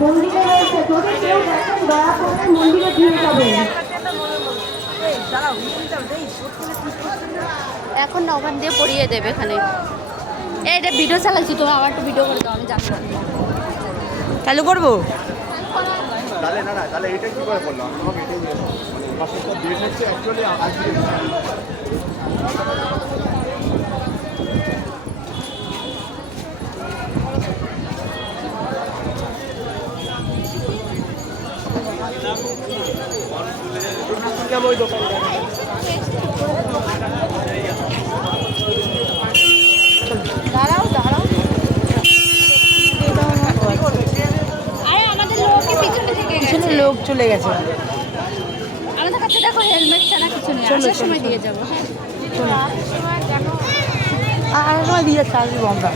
মন্দিরে রয়েছে, যদি কেউ দেখেন দয়া করে মন্দিরে দিয়ে যাবেন। এখন না ওখান দিয়ে পড়িয়ে দেবে এখানে। এটা ভিডিও চালাচ্ছি, তুমি আমার একটা ভিডিও করে দাও, আমি জানতে পারি। চালু করবো? তাহলে না না, তাহলে এটা কি করে বললাম তোমাকে? এটাই মানে মাসের ডেট হচ্ছে অ্যাকচুয়ালি আজকে। ওই দোকান দাঁড়াও দাঁড়াও, আরে আমাদের লোককে পিছনে থেকে গেছে, পিছনে লোক চলে গেছে। আমাদের কাছে দেখো হেলমেট ছাড়া কিছু নেই, আসার সময় দিয়ে যাবো। হ্যাঁ আর সময় দিয়ে যাচ্ছে, আসবো আমরা।